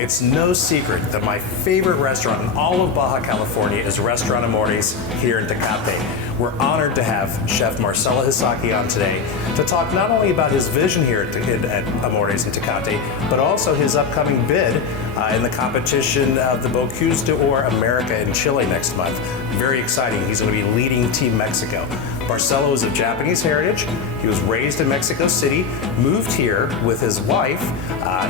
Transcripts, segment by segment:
it's no secret that my favorite restaurant in all of Baja California is Restaurante Amores here in Tecate. We're honored to have Chef Marcelo Hisaki on today to talk not only about his vision here at Amores in Tecate, but also his upcoming bid in the competition of the Bocuse d'Or America in Chile next month. Very exciting. He's going to be leading Team Mexico. Marcelo is of Japanese heritage. He was raised in Mexico City, moved here with his wife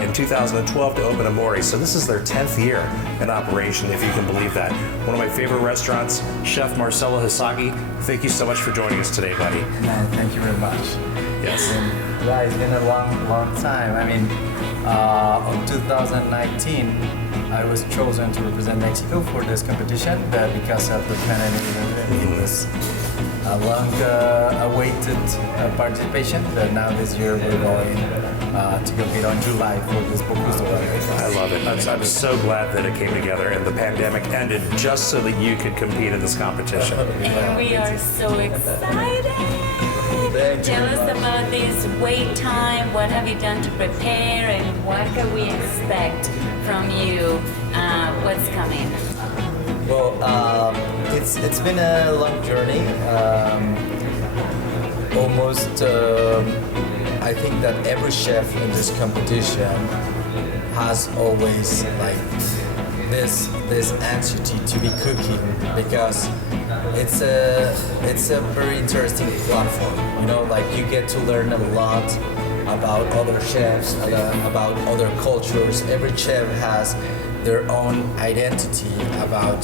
in 2012 to open Amores. So this is their 10th year in operation, if you can believe that. One of my favorite restaurants, Chef Marcelo Hisaki. Thank you so much for joining us today, buddy. Man, thank you very much. Yes. It's been a long time. I mean, in 2019, I was chosen to represent Mexico for this competition, but because of the pandemic, it was a long-awaited participation. But now this year we're going to compete on July for this Bocuse d'Or. I love it. I'm so glad that it came together and the pandemic ended just so that you could compete in this competition. And we are so excited. Tell us about this wait time. What have you done to prepare, and what can we expect from you? What's coming? Well, it's been a long journey. I think that every chef in this competition has always like this anxiety to be cooking, because it's a very interesting platform. You know, like you get to learn a lot about other chefs, about other cultures. Every chef has their own identity about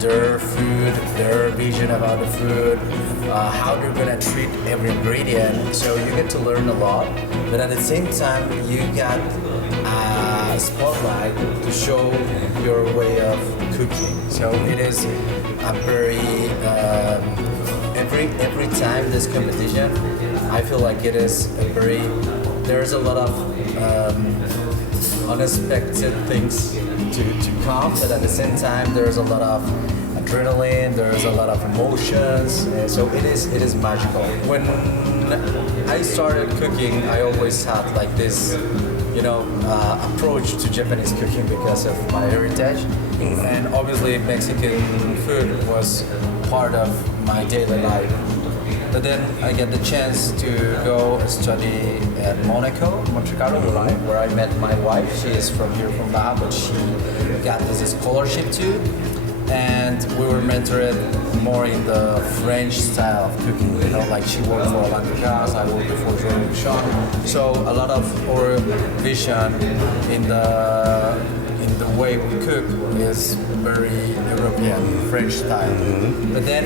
their food, their vision about the food, how they're gonna treat every ingredient. So you get to learn a lot, but at the same time you got a spotlight to show your way of cooking. So it is a very every time this competition, I feel like it is there's a lot of unexpected things to come, but at the same time there's a lot of adrenaline, there's a lot of emotions, so it is magical. When I started cooking, I always had like this, approach to Japanese cooking because of my heritage, and obviously Mexican food was part of my daily life. But then I get the chance to go study at Monte Carlo, Lyon, where I met my wife. She is from here, from Baja, but she got this scholarship too. And we were mentored more in the French style of cooking. You know, like she worked for Olga and Scott, I worked for Bocuse. So a lot of our vision in the way we cook is very European, French style. But then,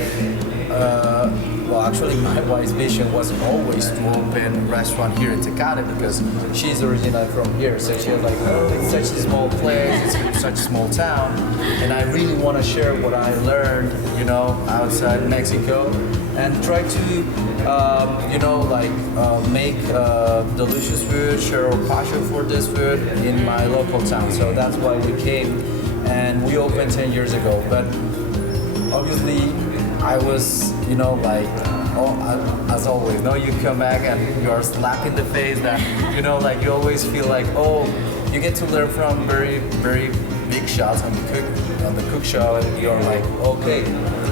actually my wife's vision was always to open a restaurant here in Tecate, because she's originally from here. So she was like, it's such a small place, it's such a small town, and I really want to share what I learned, outside Mexico, and try to, make delicious food, share our passion for this food in my local town. So that's why we came, and we opened 10 years ago. But obviously, I was, as always, you come back and you are slapped in the face that, you always feel like, you get to learn from very, very big shots on the cook show, and you're like, okay,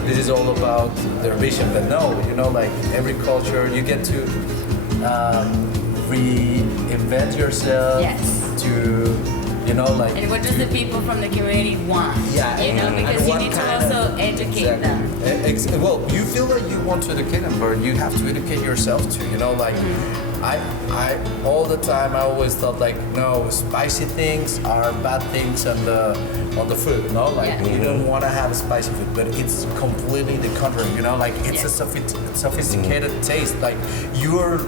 this is all about their vision. But no, every culture, you get to reinvent yourself. Yes. And what does the people from the community want? Yeah, because you need to also educate them. Well, you feel like you want to educate them, but you have to educate yourself too. I all the time I always thought like, no, spicy things are bad things on the food. You don't want to have spicy food, but it's completely the contrary. It's a sophisticated taste. Like you're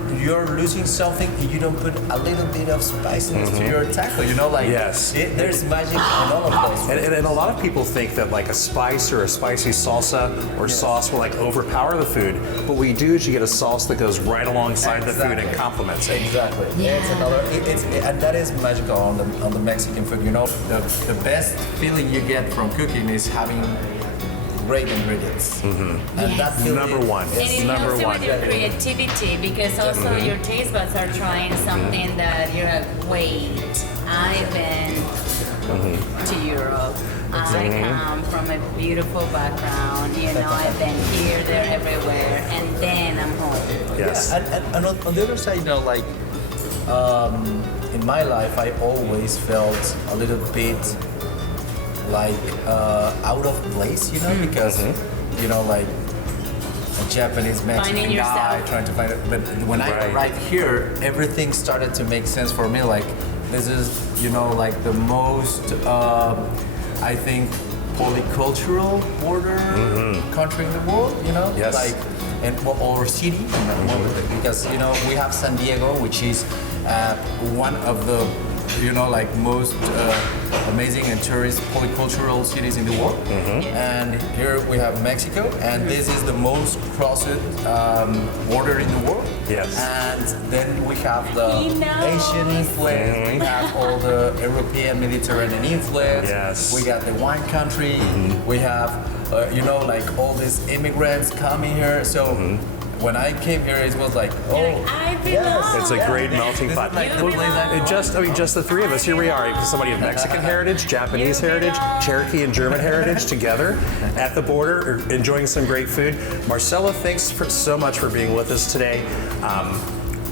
losing something if you don't put a little bit of spiciness to your taco. Yes. There's magic in all of those. And a lot of people think that like a spice or a spicy salsa or sauce will like overpower the food. But what you do is you get a sauce that goes right alongside the food and complements it. Exactly. Yeah. And that is magical on the Mexican food. The best feeling you get from cooking is having great ingredients. And that feeling Number one. And it Number helps you one. with your creativity, because also your taste buds are trying something that you're like, wait, I've been to Europe. I come from a beautiful background, you know, I've been here, there, everywhere, and then I'm home. Yes. Yeah, and on the other side, you know, like in my life, I always felt a little bit like out of place, you know, because you know, like a Japanese Mexican Finding guy yourself. trying to find it. But when I Right. arrived here, everything started to make sense for me. Like this is, you know, like the most, I think, polycultural border country in the world. You know, Yes. like or city, because you know we have San Diego, which is one of the, you know, like most amazing and tourist polycultural cities in the world. And here we have Mexico, and this is the most crossed border in the world. Yes. And then we have the He knows. Asian influence, we have all the European Mediterranean influence, Yes. we got the wine country, we have, you know, like all these immigrants coming here. So when I came here, it was like, oh, I belong. It's a great melting This pot. is like the place I It just, I mean, just the three of us. Here we are. Somebody of Mexican heritage, Japanese heritage, Cherokee and German heritage together at the border, enjoying some great food. Marcelo, thanks so much for being with us today.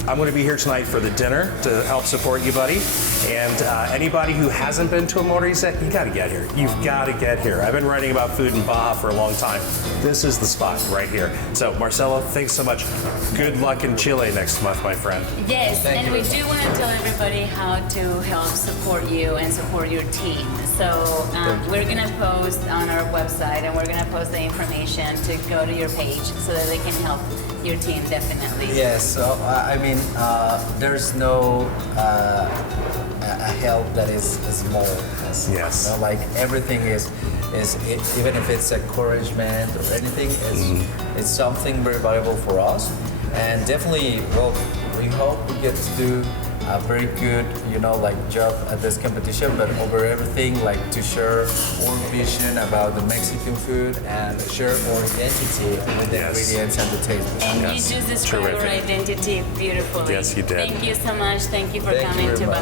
I'm going to be here tonight for the dinner to help support you, buddy. And anybody who hasn't been to Amores yet, you got to get here. You've got to get here. I've been writing about food in Baja for a long time. This is the spot right here. So, Marcelo, thanks so much. Good luck in Chile next month, my friend. Yes, Thank and you we very do want to tell everybody how to help support you and support your team. So we're going to post on our website, and we're going to post the information to go to your page so that they can help your team definitely. Yes, so I mean, there's no a help that is small. Yes. You know, like everything is even if it's encouragement or anything, it's something very valuable for us. And definitely, well, we hope we get to do a very good, you know, like job at this competition, but over everything, like to share our vision about the Mexican food and share our identity with the Yes. ingredients and the taste. And Yes, you just described your terrific. identity beautifully. Yes, you did. Thank you so much. Thank you for Thank you coming very to much.